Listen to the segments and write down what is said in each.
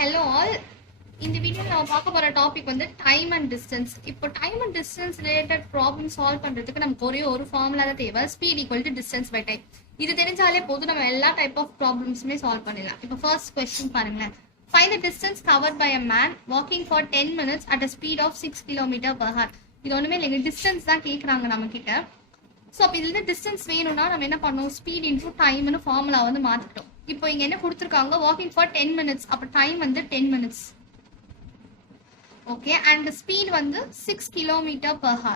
Hello all. In the video நான் பார்க்க போற டாபிக் வந்து டைம் அண்ட் டிஸ்டன்ஸ். இப்போ time and distance related problem solve பண்றதுக்கு நமக்கு ஒரே ஒரு ஃபார்முலா தான் தேவை. Speed equal to distance by time. இது தெரிஞ்சாலே போதும், நம்ம எல்லா டைப் ஆஃப் ப்ராப்ளம்ஸுமே சால்வ் பண்ணிடலாம். இப்போ ஃபர்ஸ்ட் கொஸ்டின் பாருங்களேன். Find the distance covered by a man walking for 10 minutes at a speed of 6 km/h. இது ஒண்ணுமே இல்லைங்க, டிஸ்டன்ஸ் தான் கேட்குறாங்க நம்ம கிட்ட. ஸோ அப்போ இதுல டிஸ்டன்ஸ் வேணும்னா நம்ம என்ன பண்ணோம், ஸ்பீட் இன்டூ டைம்னு ஃபார்முலா வந்து மாத்திட்டோம். இப்போ இங்க என்ன கொடுத்துருக்காங்க, வாக்கிங் ஃபார் 10 minutes, அப்போ டைம் வந்து 10 minutes. ஓகே, அண்ட் ஸ்பீட் வந்து 6 km/h.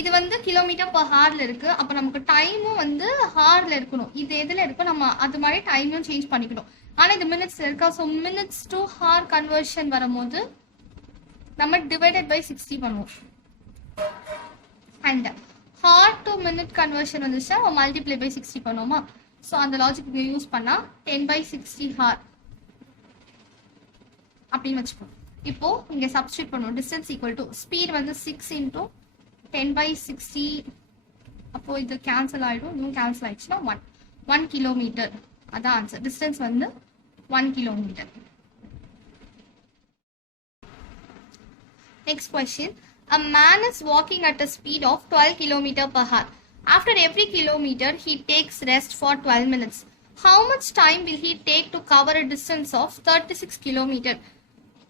இது வந்து km/hல இருக்கு, அப்போ நமக்கு டைமும் வந்து ஹார்ல இருக்கணும். இது எதுல இருக்கும், நம்ம அது மாதிரி டைமும் சேஞ்ச் பண்ணிக்கணும். ஆனா இது மினிட்ஸ் இருக்கா, so minutes to hour conversion வரும்போது நம்ம டிவைடட் பை 60 பண்ணுவோம். And hour to minute conversion வந்துச்சுன்னா மல்டிப்ளை பை 60 பண்ணுவோமா. ஸோ அந்த லாஜிக் யூஸ் பண்ணா 10/60 ஹார் அப்படின்னு வச்சுப்போம். இப்போ இங்க சப்ஸ்டியூட் பண்ணுவோம். டிஸ்டன்ஸ் ஈக்குவல் டு ஸ்பீட் வந்து 6 இன்டூ 10/60. அப்போ இது கேன்சல் ஆயிடும், இன்னும் கேன்சல் ஆயிடுச்சுன்னா 1 கிலோமீட்டர். அதான் ஆன்சர். டிஸ்டன்ஸ் வந்து 1 kilometre. Next question. A man is walking at a speed of 12 km/h. After every kilometer, he takes rest for 12 minutes. How much time will he take to cover a distance of 36 km?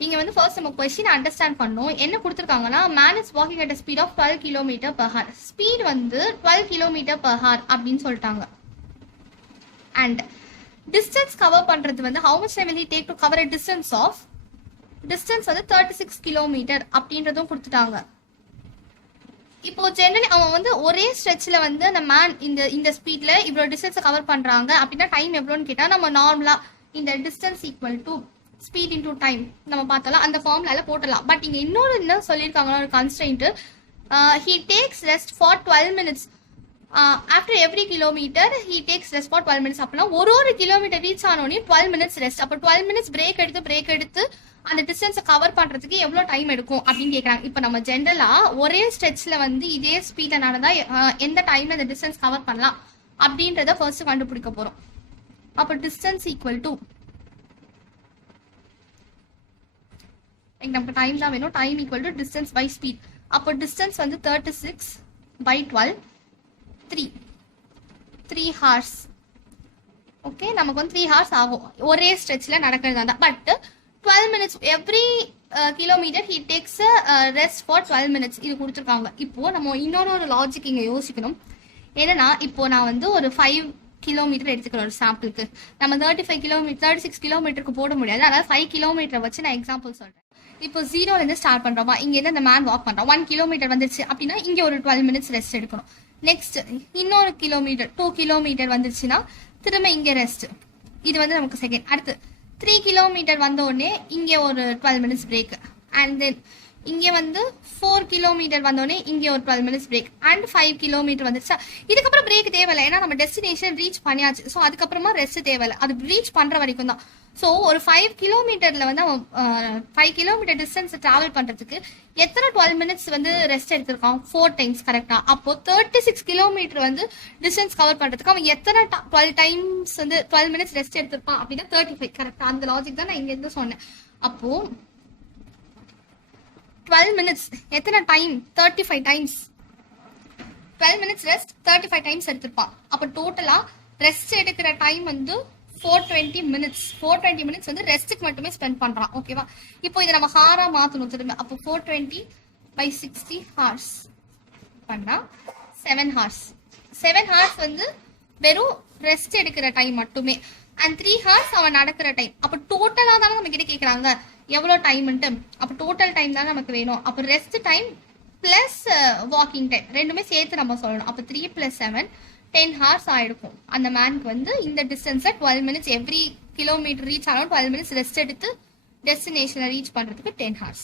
இங்க வந்து first நம்ம question understand பண்ணோம். என்ன கொடுத்திருக்காங்கன்னா, man is walking at a speed of 12 km/h. Speed வந்து 12 km/h அப்படின்னு சொல்லிட்டாங்க. And distance cover பண்றது வந்து how much time will he take to cover a distance of, distance வந்து 36 கிலோமீட்டர் அப்படின்றதும் கொடுத்துட்டாங்க. இப்போ ஜெனரலி அவன் வந்து ஒரே ஸ்ட்ரெச்ல வந்து அந்த மேன் இந்த ஸ்பீட்ல இவ்வளவு டிஸ்டன்ஸ் கவர் பண்றாங்க அப்படின்னா டைம் எவ்வளோன்னு கேட்டா நம்ம நார்மலா இந்த distance equal to speed into time நம்ம பார்த்தோம்ல, அந்த ஃபார்முலால போட்டலாம். பட் இங்க இன்னொரு என்ன சொல்லியிருக்காங்கன்னா ஒரு constraint, he takes rest for 12 minutes. After every kilometre he takes rest for 12 minutes. அப்படின்னா ஒரு கிலோமீட்டர் ரீச் ஆனோடனே 12 minutes ரெஸ்ட். அப்போ 12 minutes பிரேக் எடுத்து அந்த டிஸ்டன்ஸை கவர் பண்றதுக்கு எவ்வளவு டைம் எடுக்கும் அப்படின்னு கேட்கறாங்க. இப்போ நம்ம ஜென்ரலா ஒரே ஸ்ட்ரெச்ல வந்து இதே ஸ்பீட்ல நடந்தா எந்த டைம்ல அந்த டிஸ்டன்ஸ் கவர் பண்ணலாம் அப்படின்றத ஃபர்ஸ்ட் கண்டுபிடிக்க போறோம். அப்போ டிஸ்டன்ஸ் ஈக்குவல் டு, நமக்கு டைம் தான் வேணும், time equal to distance by speed. அப்போ டிஸ்டன்ஸ் வந்து 36/12 3 hours. ஓகே, நமக்கு வந்து 3 hours ஆகும் ஒரே ஸ்ட்ரெச்ல நடக்கிறதா தான். But 12 minutes every kilometre he takes rest for 12 minutes இது கொடுத்துருக்காங்க. இப்போ நம்ம இன்னொரு லாஜிக் இங்க யோசிக்கணும். என்னன்னா, இப்போ நான் வந்து ஒரு 5 கிலோமீட்டர் எடுத்துக்கிறோம் ஒரு சாம்பிளுக்கு. நம்ம 36 கிலோமீட்டருக்கு போட முடியாது, அதாவது 5 கிலோமீட்டர் வச்சு நான் எக்ஸாம்பிள் சொல்றேன். இப்போ 0ல இருந்து ஸ்டார்ட் பண்றோமா, இங்க இருந்து அந்த மேன் வாக் பண்றோம். 1 கிலோமீட்டர் வந்துருச்சு அப்படின்னா இங்க ஒரு 12 minutes ரெஸ்ட் எடுக்கணும். நெக்ஸ்ட் இன்னொரு கிலோமீட்டர் 2 கிலோமீட்டர் வந்துருச்சுன்னா திரும்ப இங்க ரெஸ்ட். இது வந்து நமக்கு செகண்ட். அடுத்து 3 கிலோமீட்டர் வந்த உடனே இங்க ஒரு 12 minutes பிரேக். அண்ட் தென் இங்க வந்து 4 கிலோமீட்டர் வந்தோடனே இங்க ஒரு 12 minutes பிரேக். அண்ட் 5 கிலோமீட்டர் வந்துருச்சா, இதுக்கப்புறம் பிரேக் தேவையில்லை, ஏன்னா நம்ம டெஸ்டினேஷன் ரீச் பண்ணியாச்சு. ஸோ அதுக்கப்புறமா ரெஸ்ட் தேவையில்லை, அது ரீச் பண்ற வரைக்கும் தான். ஸோ ஒரு 5 கிலோமீட்டர்ல வந்து அவன் 5 கிலோமீட்டர் டிஸ்டன்ஸ் டிராவல் பண்றதுக்கு எத்தனை 12 minutes வந்து ரெஸ்ட் எடுத்திருக்கான், 4 times கரெக்டா. அப்போ 36 கிலோமீட்டர் வந்து டிஸ்டன்ஸ் கவர் பண்றதுக்கு அவன் எத்தனை 12 times வந்து 12 minutes ரெஸ்ட் எடுத்திருப்பான் அப்படின்னா 35 கரெக்டா. அந்த லாஜிக் தான் நான் இங்க இருந்து சொன்னேன். அப்போ 12 minutes எத்தனை time, 35 times. 12 minutes rest 35 times எடுத்திருப்பான். அப்போ டோட்டலா ரெஸ்ட் எடுக்கிற டைம் வந்து 420 minutes. 420 minutes வந்து ரெஸ்ட்டுக்கு மட்டுமே ஸ்பெண்ட் பண்றான். ஓகேவா, இப்போ இதை நம்ம ஹாரா மாத்தணும் திரும்ப. அப்போ 420/60 hours பண்ணா 7 hours. 7 hours வந்து வெறும் ரெஸ்ட் எடுக்கிற டைம் மட்டுமே. அண்ட் 3 hours அவன் நடக்கிற டைம். அப்போ டோட்டலா தானே நம்ம கிட்ட கேட்கறாங்க எவ்வளவு டைம்ன்ட்டு. அப்போ டோட்டல் டைம் தான் நமக்கு வேணும். அப்போ rest time plus walking time ரெண்டுமே சேர்த்து நம்ம சொல்லணும். அப்போ 3 + 7 10 hours ஆயிருக்கும். அந்த மேனுக்கு வந்து இந்த டிஸ்டன்ஸை 12 minutes எவ்ரி கிலோமீட்டர் ரீச் ஆனாலும் 12 minutes ரெஸ்ட் எடுத்து டெஸ்டினேஷனை ரீச் பண்றதுக்கு 10 hours.